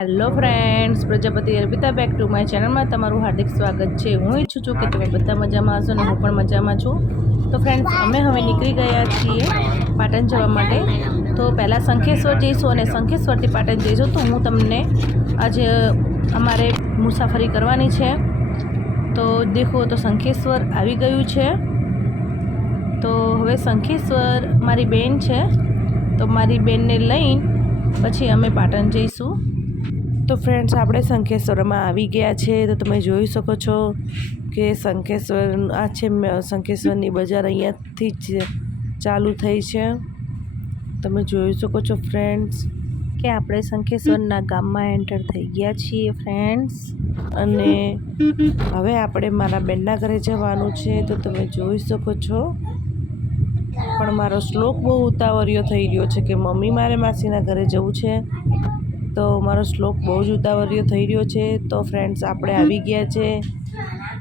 Hello friends, Prajapati Arpita back to my ચેનલમાં તમારું હાર્દિક સ્વાગત છે। હું ઈચ્છું છું કે તમે બધા મજામાં હશો ને હું પણ મજામાં છું। તો ફ્રેન્ડ્સ, અમે હવે નીકળી ગયા છીએ પાટણ જવા માટે। તો પહેલાં શંખેશ્વર જઈશું અને શંખેશ્વરથી પાટણ જઈશું। તો હું તમને આજે અમારે મુસાફરી કરવાની છે। તો દેખો, તો શંખેશ્વર આવી ગયું છે। તો હવે શંખેશ્વર મારી બેન છે, તો મારી બેનને લઈને પછી અમે પાટણ જઈશું। તો ફ્રેન્ડ્સ, આપણે શંખેશ્વરમાં આવી ગયા છે। તો તમે જોઈ શકો છો કે શંખેશ્વર આ છે, શંખેશ્વરની બજાર અહીંયાથી જ ચાલુ થઈ છે। તમે જોઈ શકો છો ફ્રેન્ડ્સ કે આપણે શંખેશ્વરના ગામમાં એન્ટર થઈ ગયા છીએ ફ્રેન્ડ્સ। અને હવે આપણે મારા બેનના ઘરે જવાનું છે। તો તમે જોઈ શકો છો, પણ મારો શ્લોક બહુ ઉતાવળિયો થઈ રહ્યો છે કે મમ્મી મારે માસીના ઘરે જવું છે। તો મારો શ્લોક બહુ જ ઉતાવળિયો થઈ રહ્યો છે। તો ફ્રેન્ડ્સ, આપણે આવી ગયા છે।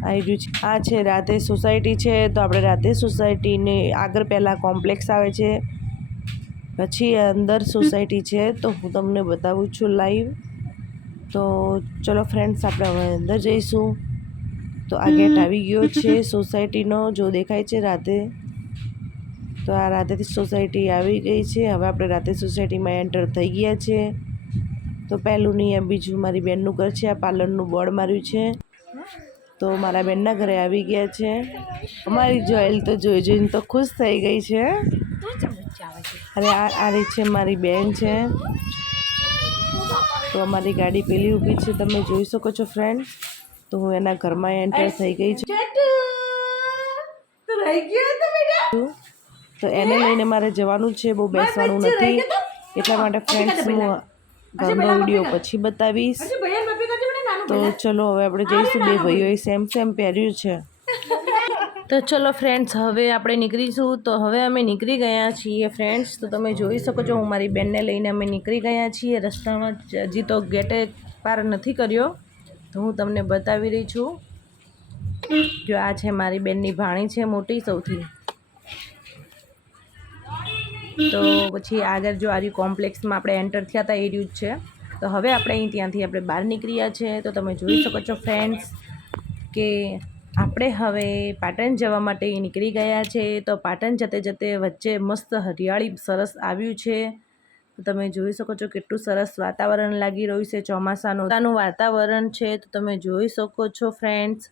આવી રહ્યું છે, આ છે રાધે સોસાયટી છે। તો આપણે રાધે સોસાયટીને આગળ પહેલાં કોમ્પ્લેક્સ આવે છે, પછી અંદર સોસાયટી છે। તો હું તમને બતાવું છું લાઈવ। તો ચલો ફ્રેન્ડ્સ, આપણે હવે અંદર જઈશું। તો આ ગેટ આવી ગયો છે સોસાયટીનો, જો દેખાય છે રાધે। તો આ રાધે સોસાયટી આવી ગઈ છે। હવે આપણે રાધે સોસાયટીમાં એન્ટર થઈ ગયા છે। તો પહેલું નહીં, આ બીજું મારી બેનનું ઘર છે। આ પાર્લરનું બોર્ડ માર્યું છે। તો મારા બેનના ઘરે આવી ગયા છે। અમારી જોયેલ તો જોઈને તો ખુશ થઈ ગઈ છે। અરે આ રીત છે, મારી બેન છે। તો અમારી ગાડી પેલી ઊભી છે, તમે જોઈ શકો છો ફ્રેન્ડ। તો હું એના ઘરમાં એન્ટર થઈ ગઈ છું। તો એને લઈને મારે જવાનું છે, બહુ બેસવાનું નથી, એટલા માટે ફ્રેન્ડ્સ હું ઘરનો વિડીયો પછી બતાવીશ। તો ચલો હવે આપણે જઈશું। બે ભાઈઓએ સેમ પહેર્યું છે। તો ચલો ફ્રેન્ડ્સ, હવે આપણે નીકળીશું। તો હવે અમે નીકળી ગયા છીએ ફ્રેન્ડ્સ। તો તમે જોઈ શકો છો, હું મારી બેનને લઈને અમે નીકળી ગયા છીએ। રસ્તામાં હજી તો ગેટે પાર નથી કર્યો, તો હું તમને બતાવી રહી છું। જો આ છે મારી બેનની ભાણી છે, મોટી સૌથી। તો પછી આગળ જો આ કોમ્પ્લેક્સમાં આપણે એન્ટર થયા હતા એ રહ્યું જ છે। તો હવે આપણે ત્યાંથી આપણે બહાર નીકળ્યા છે। તો તમે જોઈ શકો છો ફ્રેન્ડ્સ કે આપણે હવે પાટણ જવા માટે નીકળી ગયા છે। તો પાટણ જતે જતે વચ્ચે મસ્ત હરિયાળી સરસ આવ્યું છે। તો તમે જોઈ શકો છો કેટલું સરસ વાતાવરણ લાગી રહ્યું છે, ચોમાસાનું વાતાવરણ છે। તો તમે જોઈ શકો છો ફ્રેન્ડ્સ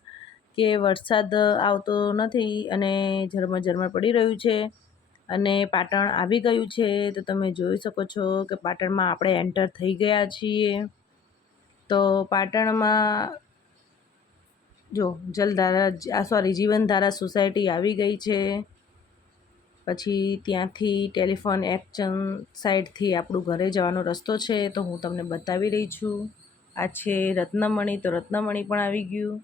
કે વરસાદ આવતો નથી અને ઝરમર પડી રહ્યું છે અને પાટણ આવી ગયું છે। તો તમે જોઈ શકો છો કે પાટણમાં આપણે એન્ટર થઈ ગયા છીએ। તો પાટણમાં જો જીવનધારા સોસાયટી આવી ગઈ છે। પછી ત્યાંથી ટેલિફોન એક્સચેન્જ સાઈડથી આપણું ઘરે જવાનો રસ્તો છે। તો હું તમને બતાવી રહી છું। આ છે રત્નમણી, તો રત્નમણી પણ આવી ગયું।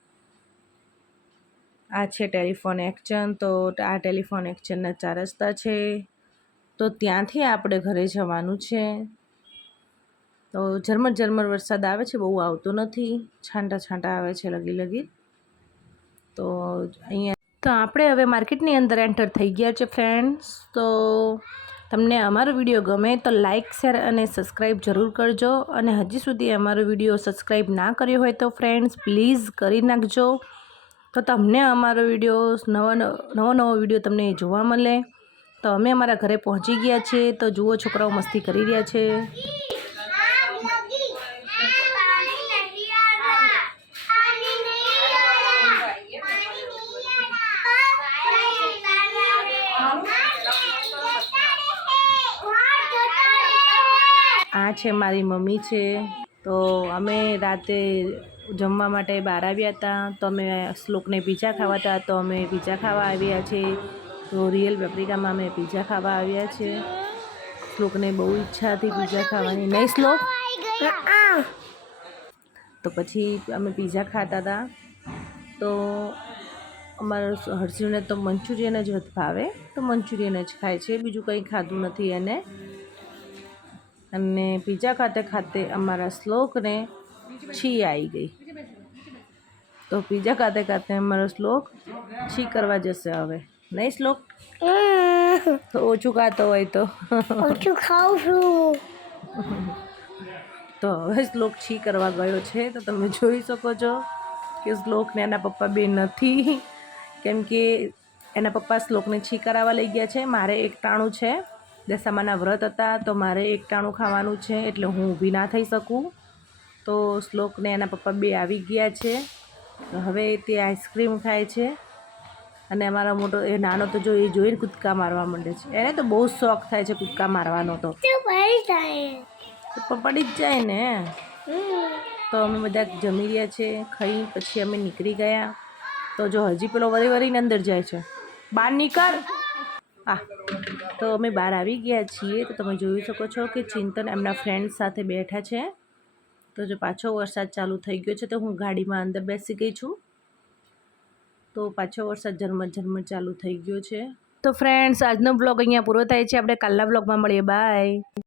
આ છે ટેલિફોન એક્સચેન્જ, તો આ ટેલિફોન એક્સચેન્જના 4 રસ્તા છે। તો ત્યાંથી આપણે ઘરે જવાનું છે। તો ઝરમર વરસાદ આવે છે, બહુ આવતો નથી, છાંટા આવે છે લગી। તો અહીંયા તો આપણે હવે માર્કેટની અંદર એન્ટર થઈ ગયા છે ફ્રેન્ડ્સ। તો તમને અમારો વિડીયો ગમે તો લાઇક, શેર અને સબસ્ક્રાઈબ જરૂર કરજો। અને હજી સુધી અમારો વિડીયો સબસ્ક્રાઈબ ના કર્યો હોય તો ફ્રેન્ડ્સ પ્લીઝ કરી નાખજો। તો તમને અમારો વિડીયો નવો વિડીયો તમને જોવા મળે। તો અમે અમારા ઘરે પહોંચી ગયા છીએ। તો જુઓ, છોકરાઓ મસ્તી કરી રહ્યા છે। આ છે મારી મમ્મી છે। તો અમે રાતે જમવા માટે બહાર આવ્યા હતા। તો અમે શ્લોકને પીઝા ખાવા હતા, તો અમે પીઝા ખાવા આવ્યા છે। તો રિયલ પેપ્રિકામાં અમે પીઝા ખાવા આવ્યા છે। શ્લોકને બહુ ઈચ્છા હતી પીઝા ખાવાની, નહીં શ્લોક? તો પછી અમે પીઝા ખાતા હતા। તો અમારા હર્ષુને તો મંચુરિયન જ ભાવે, તો મંચુરિયન જ ખાય છે, બીજું કંઈ ખાધું નથી એને। અને પીઝા ખાતે અમારા શ્લોકને છી આવી ગઈ। તો પીઝા ખાતે અમારો શ્લોક છી કરવા જશે હવે, નહીં શ્લોક? તો ઓછું ખાતો હોય તો ઓછું ખાઉં છું। તો હવે શ્લોક છી કરવા ગયો છે. તો તમે જોઈ શકો છો કે શ્લોકને એના પપ્પા બે નથી, કેમ કે એના પપ્પા શ્લોકને છી કરાવવા લઈ ગયા છે. મારે એક ટાણું છે, દશામાના વ્રત હતા તો મારે એક ટાણું ખાવાનું છે, એટલે હું ઊભી ના થઈ શકું. તો શ્લોકને એના પપ્પા બે આવી ગયા છે. તો હવે તે આઈસ્ક્રીમ ખાય છે. અને અમારા મોટો એ નાનો તો જો એ જોઈને કૂદકા મારવા માંડે છે. એને તો બહુ શોખ થાય છે કૂદકા મારવાનો. તો પડી જ જાય ને. તો અમે બધા જમી રહ્યા છે, ખાઈ પછી અમે નીકળી ગયા. તો જો હજી પેલો વરીને અંદર જાય છે, બહાર નીકળ. તો અમે બહાર આવી ગયા છીએ. તો તમે જોઈ શકો છો કે ચિંતન એમના ફ્રેન્ડ્સ સાથે બેઠા છે. તો જો પાછો વરસાદ ચાલુ થઈ ગયો છે, તો હું ગાડીમાં અંદર બેસી ગઈ છું. તો પાછો વરસાદ ઝરમર ચાલુ થઈ ગયો છે. તો ફ્રેન્ડ્સ, આજનો બ્લોગ અહીંયા પૂરો થાય છે. આપણે કાલના બ્લોગમાં મળીએ. બાય.